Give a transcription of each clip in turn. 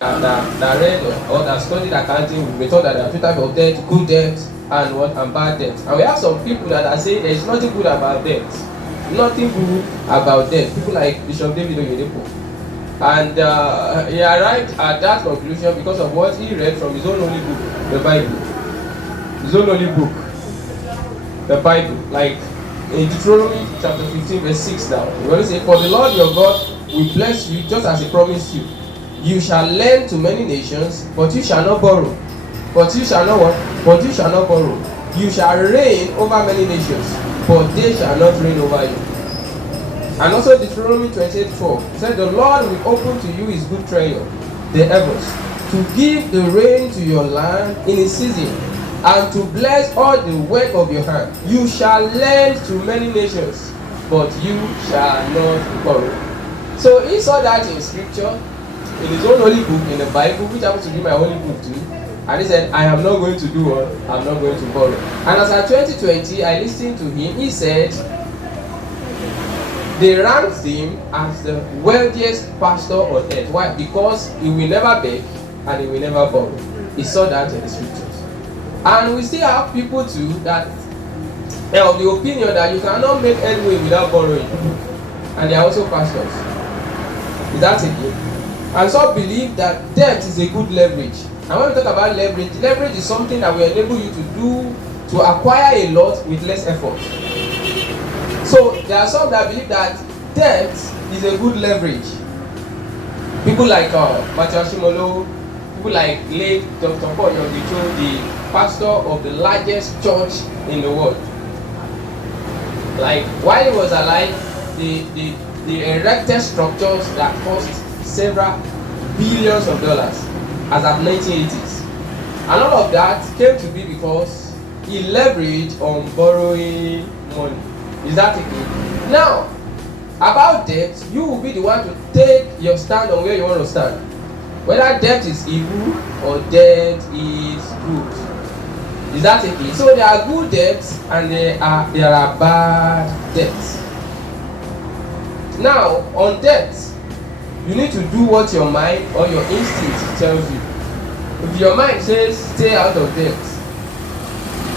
that read or that studied accounting, we thought that there are two types of debt: good debt and bad debt. And we have some people that are saying there is nothing good about debt, nothing good about debt. People like Bishop David Oyedepo, and he arrived at that conclusion because of what he read from his own holy book, the Bible. His own holy book, the Bible. Like in Deuteronomy chapter 15, verse 6 now, we always say, "For the Lord your God will bless you just as he promised you. You shall lend to many nations, but you shall not borrow. But you shall not what? But you shall not borrow. You shall reign over many nations, but they shall not reign over you." And also Deuteronomy 28:4 said, "The Lord will open to you his good treasure, the heavens, to give the rain to your land in its season, and to bless all the work of your hand. You shall lend to many nations, but you shall not borrow." So he saw that in scripture, in his own holy book, in the Bible, which happens to be my holy book too. And he said, "I am not going to do what? I'm not going to borrow." And as at 2020, I listened to him. He said they ranked him as the wealthiest pastor on earth. Why? Because he will never beg and he will never borrow. He saw that in the scriptures. And we still have people too that are of the opinion that you cannot make headway without borrowing. And they are also pastors. Is that it? And some believe that debt is a good leverage. And when we talk about leverage, leverage is something that will enable you to do, to acquire a lot with less effort. So there are some that believe that debt is a good leverage. People like Matthew Ashimolo, people like late Dr. Paul Yongito, the pastor of the largest church in the world. Like while he was alive, the erected structures that cost several billions of dollars as at 1980s. And all of that came to be because he leveraged on borrowing money. Is that it? Now, about debt, you will be the one to take your stand on where you want to stand. Whether debt is evil or debt is good. Is that it? So there are good debts and there are bad debts. Now, on debt, you need to do what your mind or your instinct tells you. If your mind says stay out of debt,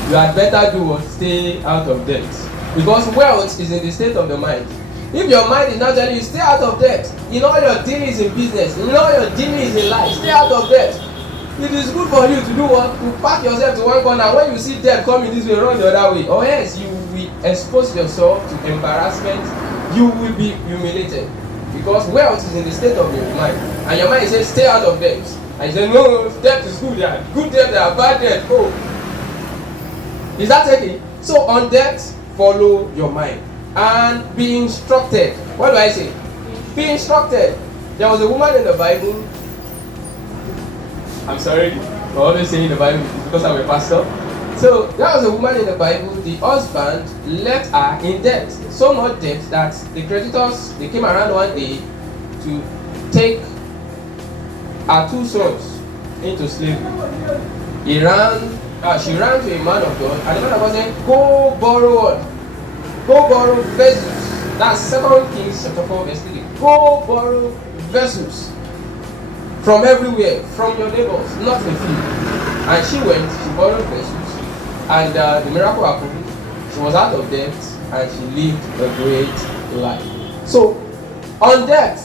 you had better do what? Stay out of debt. Because wealth is in the state of the mind. If your mind is not telling you stay out of debt, in all your dealings in business, in all your dealings in life, stay out of debt. It is good for you to do what? To pack yourself to one corner. When you see debt coming this way, run the other way. Or else you will expose yourself to embarrassment. You will be humiliated. Because wealth is in the state of your mind. And your mind says stay out of debt. And you say no, debt is good. There are good debt, there are bad debt. Oh. Is that okay? So on debt, follow your mind. And be instructed. What do I say? Be instructed. There was a woman in the Bible. I'm sorry, I always saying the Bible because I'm a pastor. So there was a woman in the Bible. The husband left her in debt, so much debt that the creditors, they came around one day to take her two sons into slavery. She ran to a man of God, and the man of God said, "Go borrow what? Go borrow vessels." That's 2 Kings chapter 4 verse 3. Go borrow vessels from everywhere, from your neighbors, not a few. And she went, she borrowed vessels, and the miracle happened. She was out of debt, and she lived a great life. So, on debt,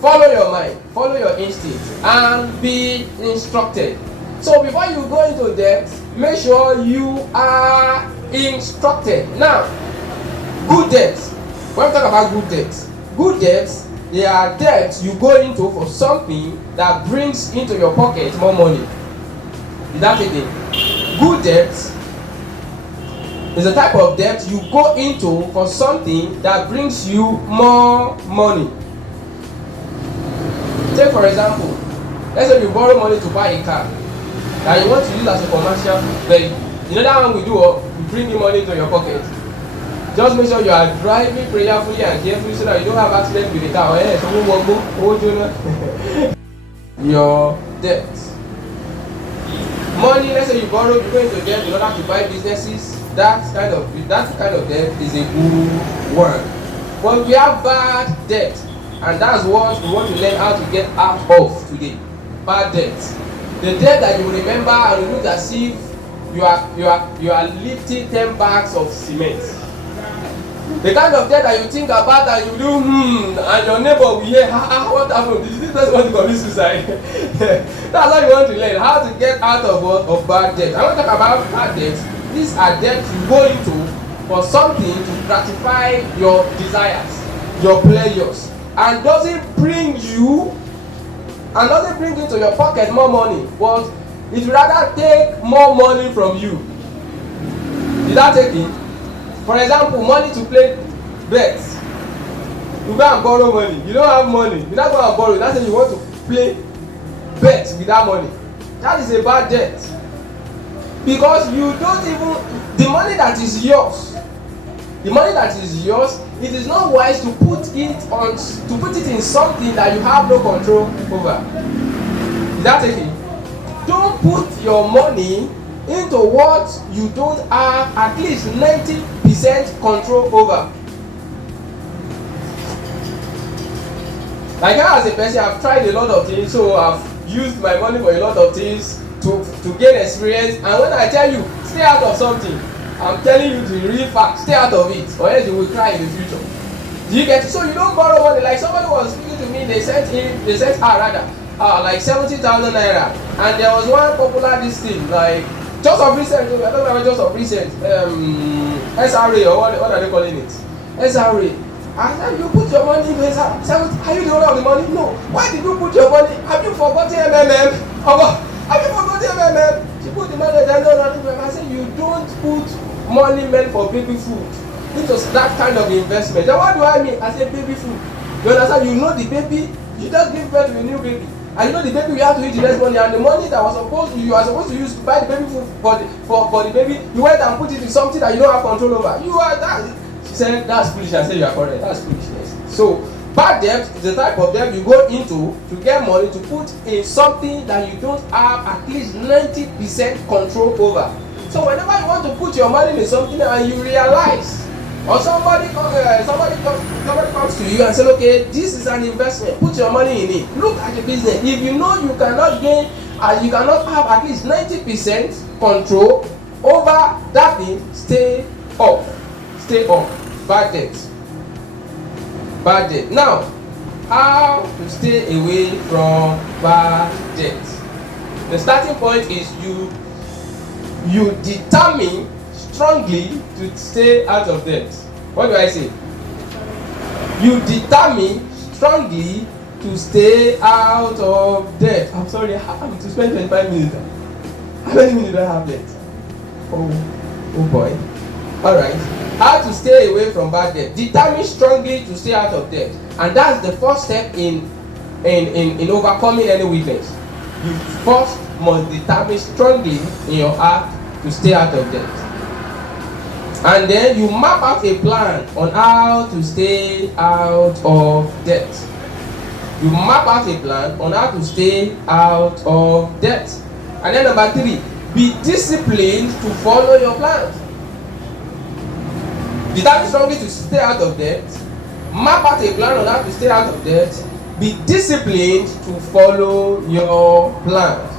follow your mind, follow your instinct, and be instructed. So before you go into debt, make sure you are instructed. Now, good debts. When we talk about good debts, they are debts you go into for something that brings into your pocket more money. Is that it? Good debts is a type of debt you go into for something that brings you more money. Take for example, let's say you borrow money to buy a car that you want to use as a commercial vehicle. You know that one we do, we bring you money to your pocket. Just make sure you are driving prayerfully and carefully so that you don't have accident with the car. Your debt. Money, let's say you borrow, you go into debt in order to buy businesses. That kind of debt is a good one. But we have bad debt, and that's what we want to learn how to get out of today. bad debt. The debt that you will remember and it looks as if you are lifting 10 bags of cement. The kind of debt that you think about and you do and your neighbor will hear, what happened? Did this person want to commit suicide? That's how you want to learn, how to get out of bad debt. I want to talk about bad debts. These are debts you go into for something to gratify your desires, your pleasures, and doesn't bring you into your pocket more money, but it will rather take more money from you. Did that take it? For example, money to play bets. You go and borrow money. You don't have money. You don't go and borrow. That's why you want to play bets with that money. That is a bad debt. Because you don't even, the money that is yours, it is not wise to put it in something that you have no control over. Is that taking? Don't put your money into what you don't have at least 90% control over. Like I as a person, I've tried a lot of things, so I've used my money for a lot of things to gain experience. And when I tell you, stay out of something, I'm telling you the real fact, stay out of it, or else you will cry in the future. Do you get it? So you don't borrow money. Like somebody was speaking to me, they sent like 70,000 naira, and there was one popular this thing, like just of recent, I don't know, just of recent, SRA, or what are they calling it? SRA. I said, you put your money in SRA. Are you the owner of the money? No. Why did you put your money? Have you forgotten MMM? Have you forgotten MMM? She put the money there, no. I said, you don't put money meant for baby food into that kind of investment. Then what do I mean? I said baby food. You understand? You know the baby, you just give birth to a new baby. And you know the baby, you have to eat the next money, and the money that you are supposed to use to buy the baby food for the baby, you went and put it in something that you don't have control over. You are that. She said, that's foolish. I said, you are correct. That's foolishness. So, bad debt is the type of debt you go into to get money to put in something that you don't have at least 90% control over. So, whenever you want to put your money in something and you realize, or somebody comes to you and says, okay, this is an investment, put your money in it. Look at the business. If you know you cannot gain and you cannot have at least 90% control over that thing, stay off. Stay off. Bad debt. Bad debt. Now, how to stay away from bad debt? The starting point is you determine strongly to stay out of debt. What do I say? You determine strongly to stay out of debt. I'm sorry, I have to spend 25 minutes. How many minutes do I have left? Oh boy. Alright. How to stay away from bad debt. Determine strongly to stay out of debt. And that's the first step in overcoming any weakness. You first must determine strongly in your heart to stay out of debt. And then you map out a plan on how to stay out of debt. You map out a plan on how to stay out of debt. And then number 3, be disciplined to follow your plans. Determine strongly to stay out of debt. Map out a plan on how to stay out of debt. Be disciplined to follow your plans.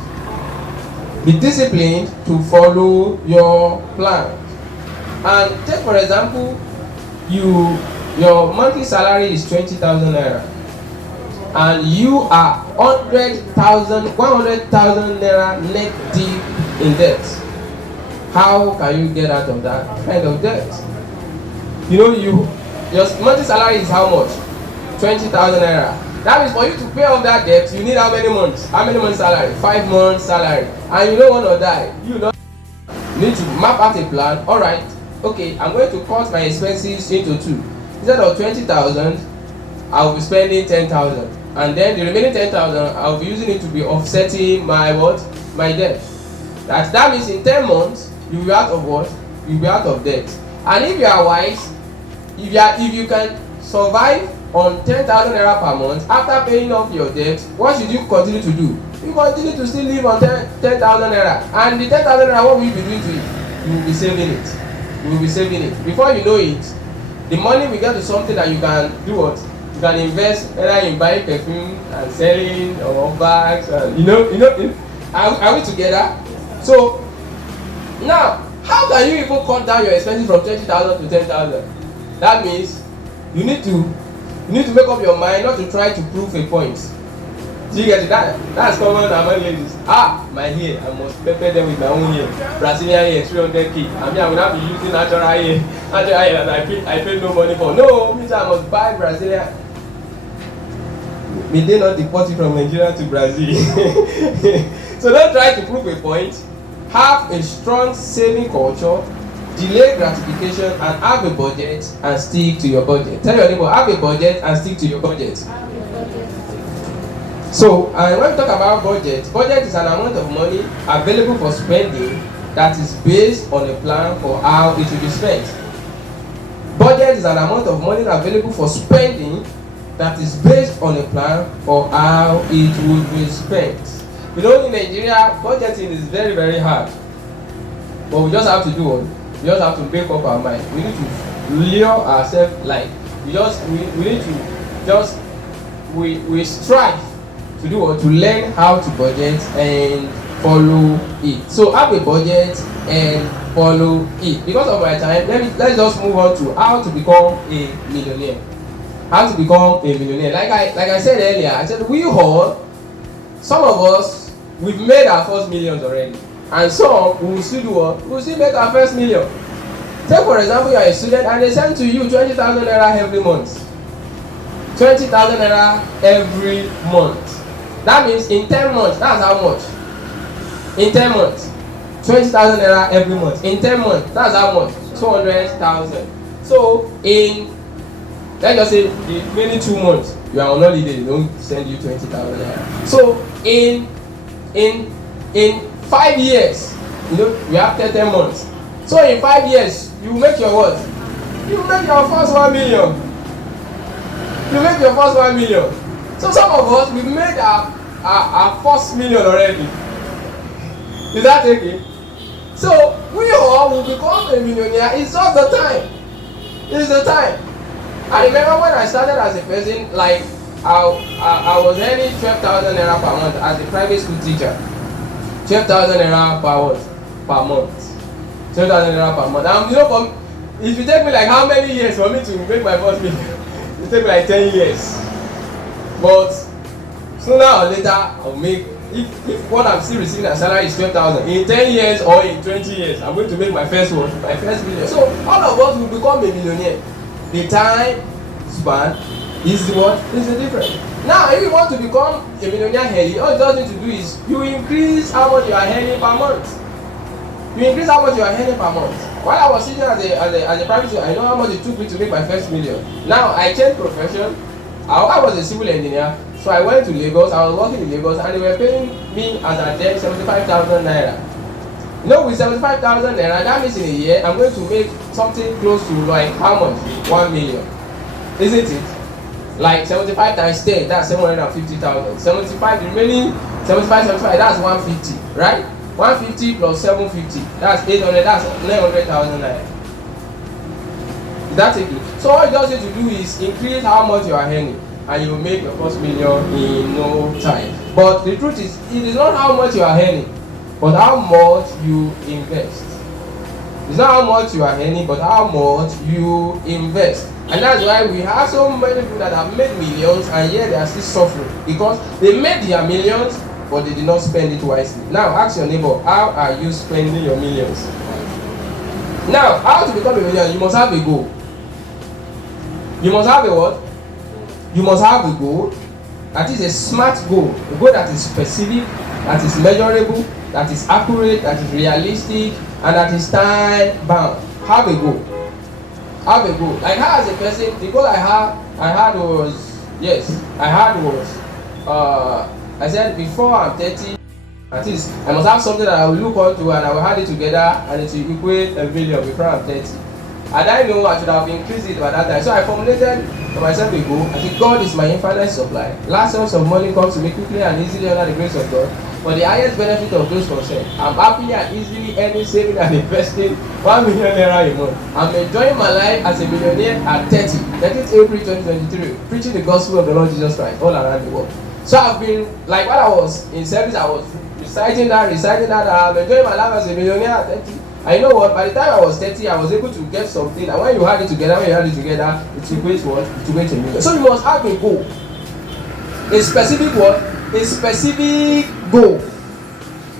Be disciplined to follow your plans. And take for example, your monthly salary is 20,000 naira, and you are 100,000 naira net deep in debt. How can you get out of that kind of debt? You know, your monthly salary is how much? 20,000 naira. That means for you to pay off that debt, you need how many months? How many months salary? 5 months salary. And you don't want to die. You need to map out a plan. All right. Okay, I'm going to cut my expenses into 2. Instead of 20,000, I will be spending 10,000, and then the remaining 10,000, I will be using it to be offsetting my what? My debt. That means in 10 months, you will be out of what? You will be out of debt. And if you are wise, if you can survive on 10,000 naira per month after paying off your debt, what should you continue to do? You continue to still live on 10,000 naira, and the 10,000 naira, what will you be doing to it? You will be saving it. You will be saving it. Before you know it, the money will get to something that you can do what? You You can invest either in buying perfume and selling or bags. Are we together? So now, how can you even cut down your expenses from 20,000 to 10,000? That means you need to make up your mind not to try to prove a point. Do you get it? That's common among ladies. My hair, I must pepper them with my own hair. Brazilian hair, 300k. I will not be using natural hair that I pay no money for. No, means I must buy Brazilian. May they not deport you from Nigeria to Brazil? So don't try to prove a point. Have a strong saving culture, delay gratification, and have a budget and stick to your budget. Tell your neighbor, have a budget and stick to your budget. So, when we talk about budget is an amount of money available for spending that is based on a plan for how it will be spent. Budget is an amount of money available for spending that is based on a plan for how it will be spent. You know, in Nigeria, budgeting is very, very hard. But we just have to do what? We just have to make up our mind. We need to lure ourselves we strive to do what? To learn how to budget and follow it. So have a budget and follow it. Because of my time, let's just move on to how to become a millionaire. How to become a millionaire. Like I said earlier, I said some of us, we've made our first millions already. And some will still do what? Will still make our first million. Say for example, you are a student and they send to you 20,000 naira every month. 20,000 naira every month. That means in 10 months, that's how much? In 10 months, 20,000 naira every month. In 10 months, that's how much? 200,000. So let's just say the remaining 2 months, you are on holiday, they don't send you 20,000 naira. So in 5 years, you have 10 months. So in 5 years, you make your what? You make your first 1 million. You make your first 1 million. So some of us, we made our first million already. Is that okay? So we all will become a millionaire. It's just the time. It's the time. I remember when I started as a person, like I was earning 12,000 naira per month as a private school teacher. 12,000 naira per month. 12,000 naira per month. If you take me like how many years for me to make my first million? It take me like 10 years. But sooner or later, I'll make. If what I'm still receiving as salary is 12,000, in 10 years or in 20 years, I'm going to make my first million. So all of us will become a millionaire. The time span is the difference. Now, if you want to become a millionaire early, all you just need to do is you increase how much you are earning per month. You increase how much you are earning per month. While I was sitting as a private student, I know how much it took me to make my first million. Now I changed profession. I was a civil engineer, so I went to Lagos. I was working in Lagos, and they were paying me as at then 75,000 naira. With 75,000 naira, that means in a year I'm going to make something close to like how much? 1 million, isn't it? Like 75 times 10, that's 750,000. 75, the remaining 75, that's 150, right? 150 plus 750, that's 800, that's 900,000 naira. Is that it? So all you just need to do is increase how much you are earning, and you will make your first million in no time. But the truth is, it is not how much you are earning, but how much you invest. It's not how much you are earning, but how much you invest. And that's why we have so many people that have made millions and yet they are still suffering, because they made their millions but they did not spend it wisely. Now ask your neighbor, how are you spending your millions? Now, how to become a millionaire? You must have a goal. You must have a what? You must have a goal. That is a smart goal. A goal that is specific, that is measurable, that is accurate, that is realistic, and that is time bound. Have a goal. Have a goal. Like how as a person, the goal I had was I said before I'm 30, at least I must have something that I will look onto and I will add it together and it will equate a million before I'm 30. And I know I should have increased it by that time. So I formulated for myself a goal. I think God is my infinite supply. Large sums of money comes to me quickly and easily under the grace of God. For the highest benefit of those concerned, I'm happily and easily earning, saving and investing 1 million naira a month. I'm enjoying my life as a millionaire at 30th April 2023, preaching the gospel of the Lord Jesus Christ all around the world. So I've been, like, while I was in service, I was reciting that, I'm enjoying my life as a millionaire at 30. And you know what, by the time I was 30, I was able to get something, and when you had it together, it equates what? It equates a million. So you must have a goal. A specific what? A specific goal.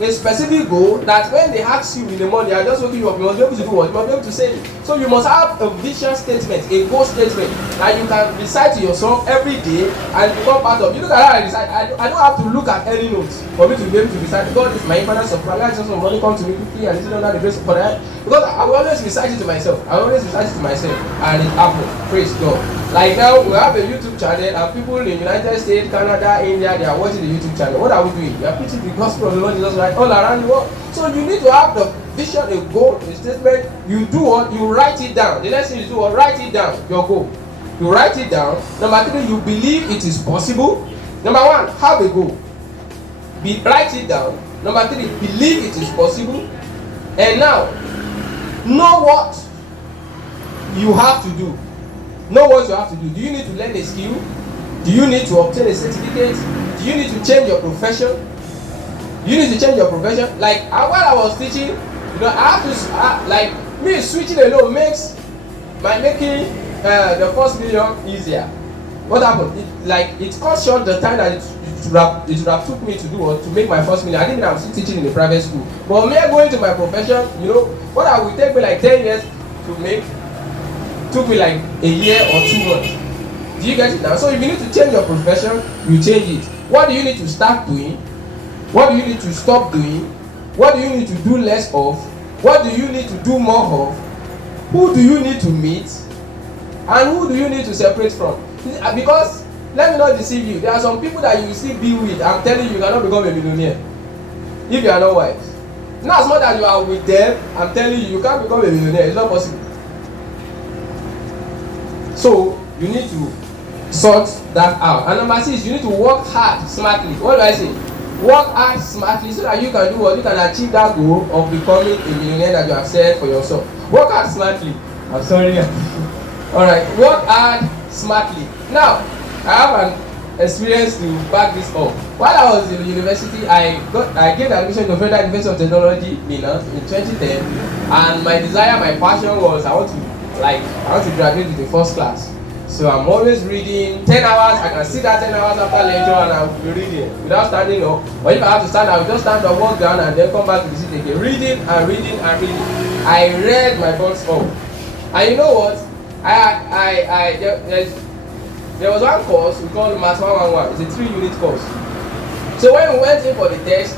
A specific goal that when they ask you in the morning, I just waking you up, you must be able to do what? You must be able to say it. So you must have a vision statement, a goal statement that you can recite to yourself every day and become part of. You look at how I recite, I don't have to look at any notes for me to be able to recite. God is my infinite supply. Just some money come to me quickly and it's not the grace for that. Because I will always recite it to myself. And it happened. Praise God. Like now, we have a YouTube channel and people in the United States, Canada, India, they are watching the YouTube channel. What are we doing? We are preaching the gospel of the Lord Jesus Christ all around the world. So you need to have the vision, a goal, a statement. You do what? You write it down. The next thing you do what? Write it down, your goal. You write it down. Number 3, you believe it is possible. Number 1, have a goal. Write it down. Number 3, believe it is possible. And now, know what you have to do. Know what you have to do. Do you need to learn a skill? Do you need to obtain a certificate? Do you need to change your profession? You need to change your profession. Like while I was teaching, you know, I have to like me switching alone makes making the first million easier. What happened? It cut short the time that it would have took me to do or to make my first million. I didn't know I was still teaching in a private school. But me going to my profession, you know, what I will take me like 10 years to make took me like a year or 2 months. Do you get it now? So if you need to change your profession, you change it. What do you need to start doing? What do you need to stop doing? What do you need to do less of? What do you need to do more of? Who do you need to meet? And who do you need to separate from? Because, let me not deceive you, there are some people that you still be with. I'm telling you, you cannot become a millionaire if you are not wise. Not as much as you are with them, I'm telling you, you can't become a millionaire. It's not possible. So you need to sort that out. And number 6, you need to work hard smartly. What do I say? Work hard smartly so that you can do what? You can achieve that goal of becoming a millionaire that you have set for yourself. Work hard smartly. I'm sorry. Alright, work hard smartly. Now, I have an experience to back this up. While I was in university, I gave admission to Federal University of Technology in 2010, and my desire, my passion was I want to graduate with the first class. So I'm always reading 10 hours. I can sit there 10 hours after lecture and I'll be reading without standing up. Or if I have to stand, I will just stand up, walk down, and then come back to the seat again. Reading and reading and reading. I read my books up. And you know what? There was one course we called Math 111. It's a 3-unit course. So when we went in for the test,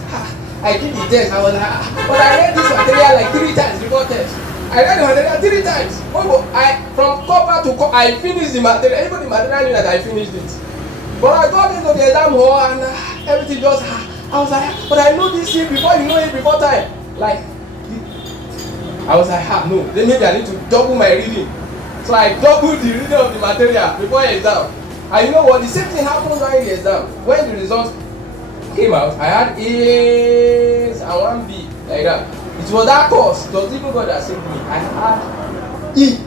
I did the test. I was like, but I read this material like 3 times before test. I read the material 3 times. From cover to cover, I finished the material. Even the material knew that I finished it. But I got into the exam hall and everything just, I was like, but I know this thing before you know it before time. Like, I was like, no, then maybe I need to double my reading. So I doubled the reading of the material before the exam. And you know what? The same thing happened during the exam. When the results came out, I had A's and 1B, like that. It was that course. It was even God that saved me. I had E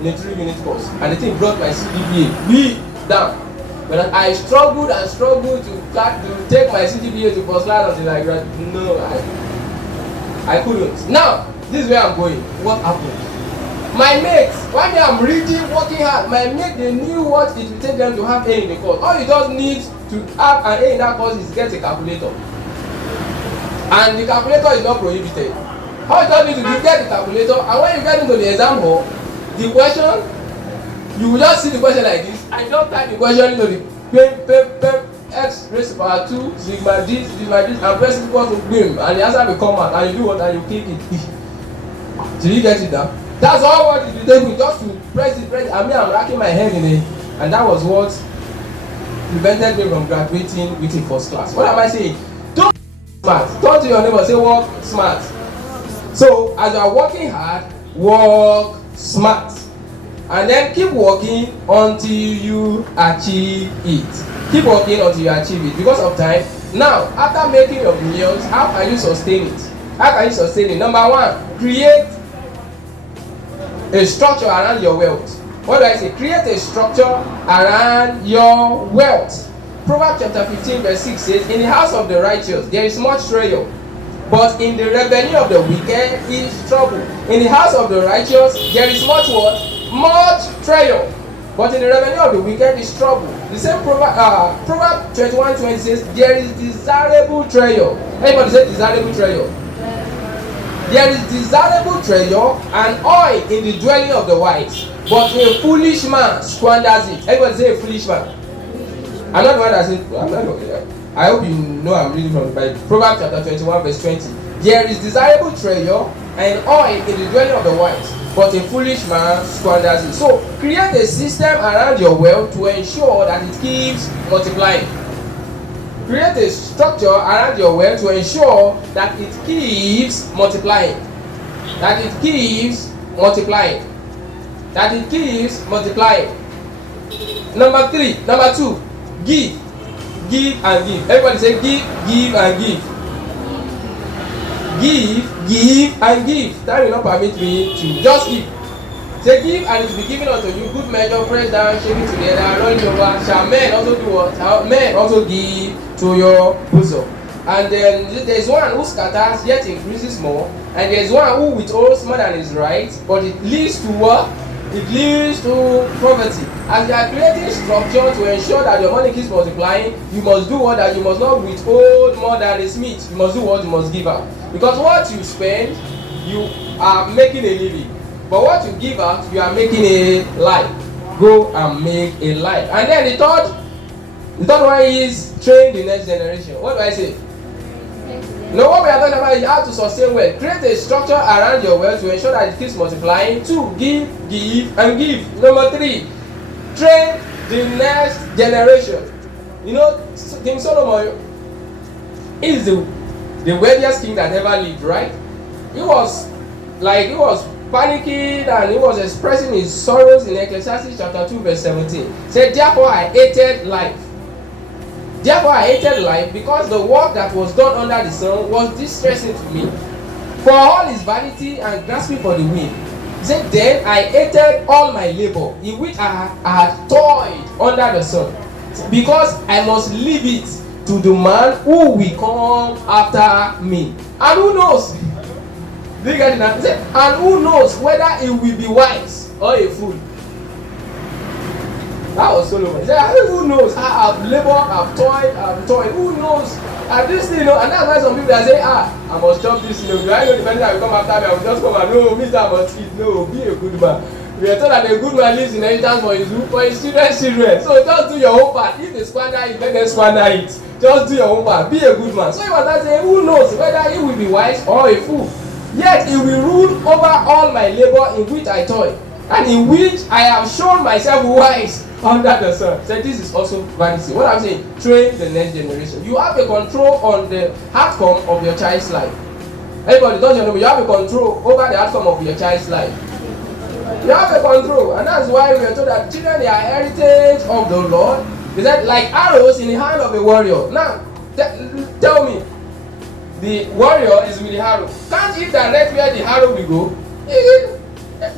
in a 3-unit course, and the thing brought my CGPA B down. But I struggled and struggled to take my CGPA to first class until I graduated. No, I couldn't. Now, this is where I'm going. What happened? My mates, one day I'm reading, working hard. My mates, they knew what it would take them to have A in the course. All you just need to have an A in that course is get a calculator. And the calculator is not prohibited. All you just need to do is get the calculator, and when you get into the exam hall, the question, you will just see the question like this. I just type the question into the x raised to power 2 sigma this, and press it equal to BIM, and the answer will come out, and you do what? And you click it. Did you get it now? That's all what it will take me, just to press it. I mean, I'm racking my head in it, and that was what prevented me from graduating with a first class. What am I saying? Don't smart. Turn to your neighbor, say work smart. So as you are working hard, work smart, and then keep working until you achieve it. Keep working until you achieve it because of time. Now, after making your millions, how can you sustain it? How can you sustain it? Number 1, create a structure around your wealth. What do I say? Create a structure around your wealth. Proverbs chapter 15 verse 6 says, in the house of the righteous there is much treasure, but in the revenue of the wicked is trouble. In the house of the righteous there is much what? Much treasure, but in the revenue of the wicked is trouble. The same Proverbs 21:20 says, there is desirable treasure. Everybody say desirable treasure. There is desirable treasure and oil in the dwelling of the wise, but a foolish man squanders it. Everybody say a foolish man. I'm not the one that said, I hope you know I'm reading from the Bible. Proverbs chapter 21 verse 20. There is desirable treasure and oil in the dwelling of the wise, but a foolish man squanders it. So create a system around your wealth to ensure that it keeps multiplying. Create a structure around your wealth to ensure that it keeps multiplying. That it keeps multiplying. That it keeps multiplying. Number two, give. Give and give. Everybody say give and give. Give and give. That will not permit me to just give. Say give and it will be given unto you. Good measure, pressed down, shaking together, running over. Shall men also do what? Shall men also give to your bosom? And then there is one who scatters yet increases more, and there is one who withholds more than is right, but it leads to what? It leads to poverty. As you are creating structure to ensure that your money keeps multiplying, you must do what? That you must not withhold more than is meet. You must do what? You must give out. Because what you spend, you are making a living. But what you give out, you are making a life. Go and make a life. And then the third one is train the next generation. What do I say? No, what we are talking about is how to sustain wealth. Create a structure around your wealth to ensure that it keeps multiplying. 2, give, and give. Number 3, train the next generation. You know, King Solomon is the wealthiest king that ever lived, right? He was panicking and he was expressing his sorrows in Ecclesiastes chapter 2 verse 17. Said, therefore I hated life. Therefore I hated life, because the work that was done under the sun was distressing to me. For all his vanity and grasping for the wind. He said, then I hated all my labor, in which I had toiled under the sun, because I must leave it to the man who will come after me. And who knows? Do you get it now? He said, and who knows whether he will be wise or a fool? That was Solomon. He said, who knows? I've labored, I've toiled. Who knows? And this thing, and that's why some people that say, I must chop this, Do I know the person that will come after me? I will just come and no, Mr. I must eat. No, be a good man. We are told that a good man leaves inheritance for his children's children. So just do your own part. If they squander it, let them squander it. Just do your own part. Be a good man. So he was saying, who knows whether he will be wise or a fool? Yet he will rule over all my labor in which I toil, and in which I have shown myself wise under the sun. So this is also vanity. What I'm saying, train the next generation. You have a control on the outcome of your child's life. Everybody, don't you know? You have a control over the outcome of your child's life. You have a control, and that's why we are told that children, they are heritage of the Lord. He said, like arrows in the hand of a warrior. Now, tell me, the warrior is with the arrow. Can't you direct where the arrow will go?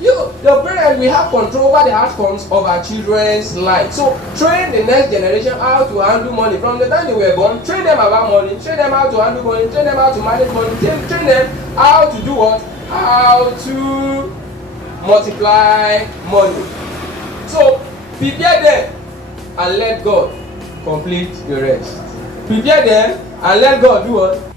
Your parents will have control over the outcomes of our children's life. So train the next generation how to handle money. From the time they were born, train them about money, train them how to handle money, train them how to manage money, train them how to do what? How to multiply money. So prepare them and let God complete the rest. Prepare them and let God do what?